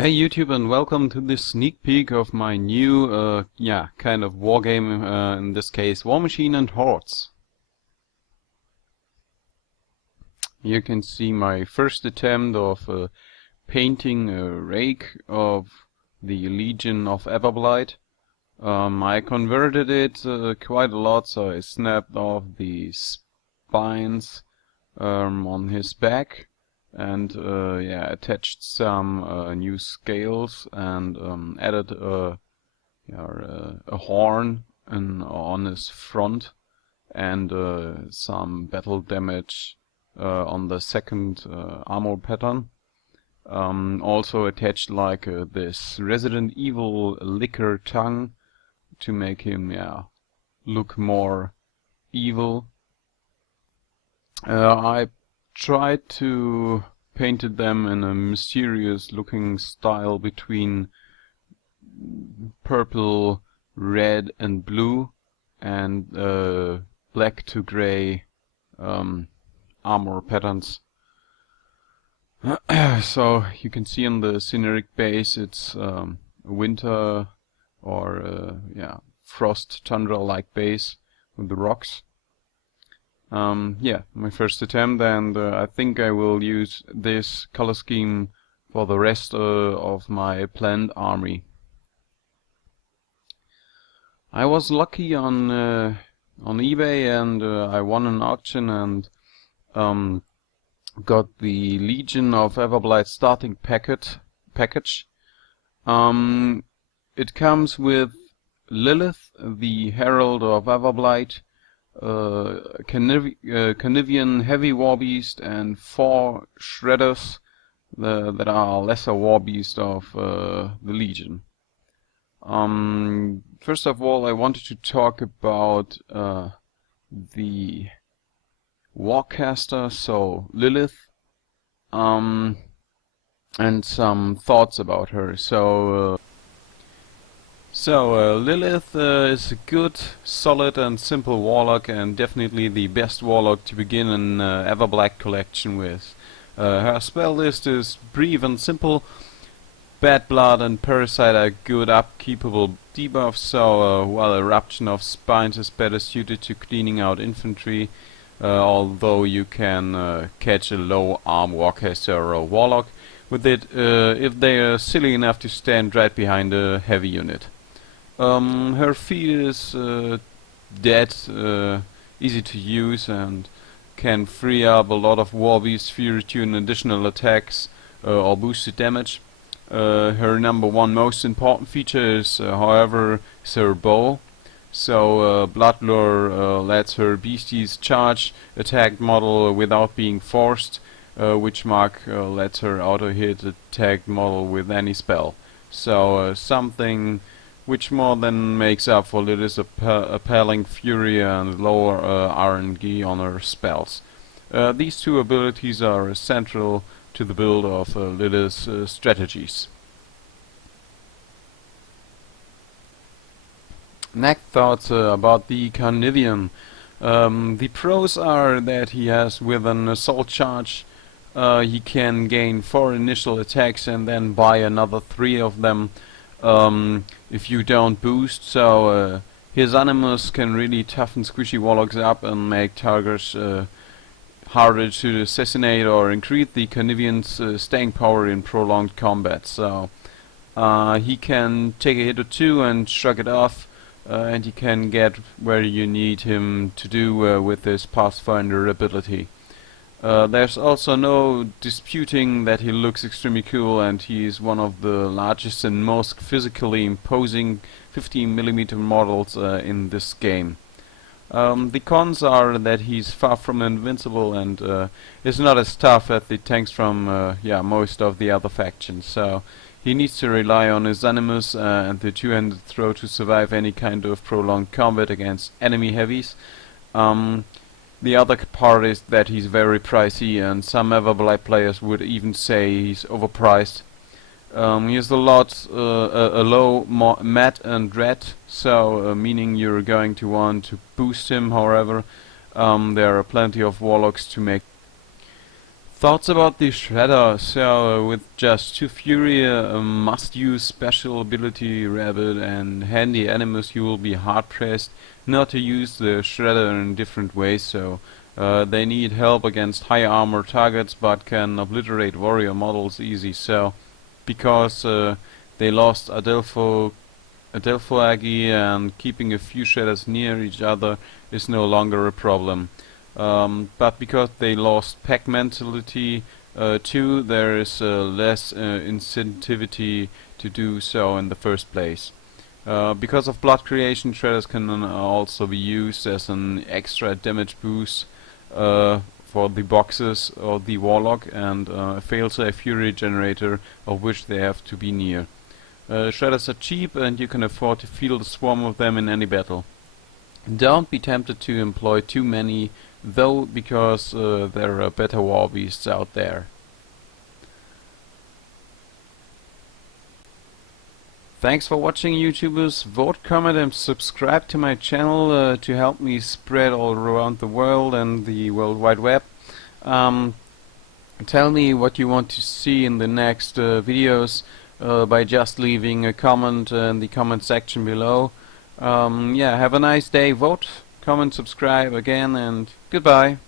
Hey YouTube, and welcome to this sneak peek of my new, kind of wargame, in this case Warmachine Hordes. You can see my first attempt of painting a rake of the Legion of Everblight. I converted it quite a lot, so I snapped off the spines on his back. And attached some new scales and added a horn on his front and some battle damage on the second armor pattern. Also attached like this Resident Evil liquor tongue to make him look more evil. I tried to painted them in a mysterious looking style between purple, red and blue and black to gray armor patterns. So you can see on the scenic base it's winter or frost tundra like base with the rocks. My first attempt, and I think I will use this color scheme for the rest of my planned army. I was lucky on eBay, and I won an auction and got the Legion of Everblight starting package. It comes with Lilith, the Herald of Everblight, Carnivian Heavy Warbeast, and 4 Shredders that are lesser Warbeast of the Legion. First of all, I wanted to talk about the Warcaster, so Lilith, and some thoughts about her. Lilith is a good, solid and simple warlock, and definitely the best warlock to begin an Everblight collection with. Her spell list is brief and simple. Bad Blood and Parasite are good upkeepable debuffs, so while Eruption of Spines is better suited to cleaning out infantry, although you can catch a low arm warcaster or a warlock with it if they are silly enough to stand right behind a heavy unit. Her feat is dead, easy to use, and can free up a lot of Warbeast Fury to additional attacks or boosted damage. Her number one most important feature is, however, her bow. So Bloodlure lets her beasties charge attack model without being forced, which Mark lets her auto-hit attack model with any spell. So something which more than makes up for Lilith's appalling fury and lower RNG on her spells. These two abilities are central to the build of Lilith's strategies. Next thoughts about the Carnivian. The pros are that he has, with an assault charge, he can gain 4 initial attacks and then buy another 3 of them if you don't boost, so his Animus can really toughen squishy warlocks up and make targets harder to assassinate or increase the Carnivian's staying power in prolonged combat. So he can take a hit or 2 and shrug it off, and he can get where you need him to do with his Pathfinder ability. There's also no disputing that he looks extremely cool, and he's one of the largest and most physically imposing 15mm models in this game. The cons are that he's far from invincible and is not as tough as the tanks from most of the other factions, so he needs to rely on his Animus and the two-handed throw to survive any kind of prolonged combat against enemy heavies. The other part is that he's very pricey, and some Everblight players would even say he's overpriced. He has a low mat and red, so meaning you're going to want to boost him. However, there are plenty of warlocks to make Thoughts about the Shredder. So with just 2 Fury, a must-use special ability rabbit and handy animus, you will be hard-pressed not to use the Shredder in different ways. So they need help against high armor targets, but can obliterate warrior models easy. So because they lost Adelpho Agi, and keeping a few Shredders near each other is no longer a problem. But because they lost pack mentality too, there is less incentivity to do so in the first place. Because of blood creation, Shredders can also be used as an extra damage boost for the boxes or the warlock, and a failsafe fury generator of which they have to be near. Shredders are cheap and you can afford to field a swarm of them in any battle. Don't be tempted to employ too many though, because there are better war beasts out there. Thanks for watching, YouTubers. Vote, comment and subscribe to my channel to help me spread all around the world and the World Wide Web. Tell me what you want to see in the next videos by just leaving a comment in the comment section below. Yeah, have a nice day. Vote, comment, subscribe again, and goodbye.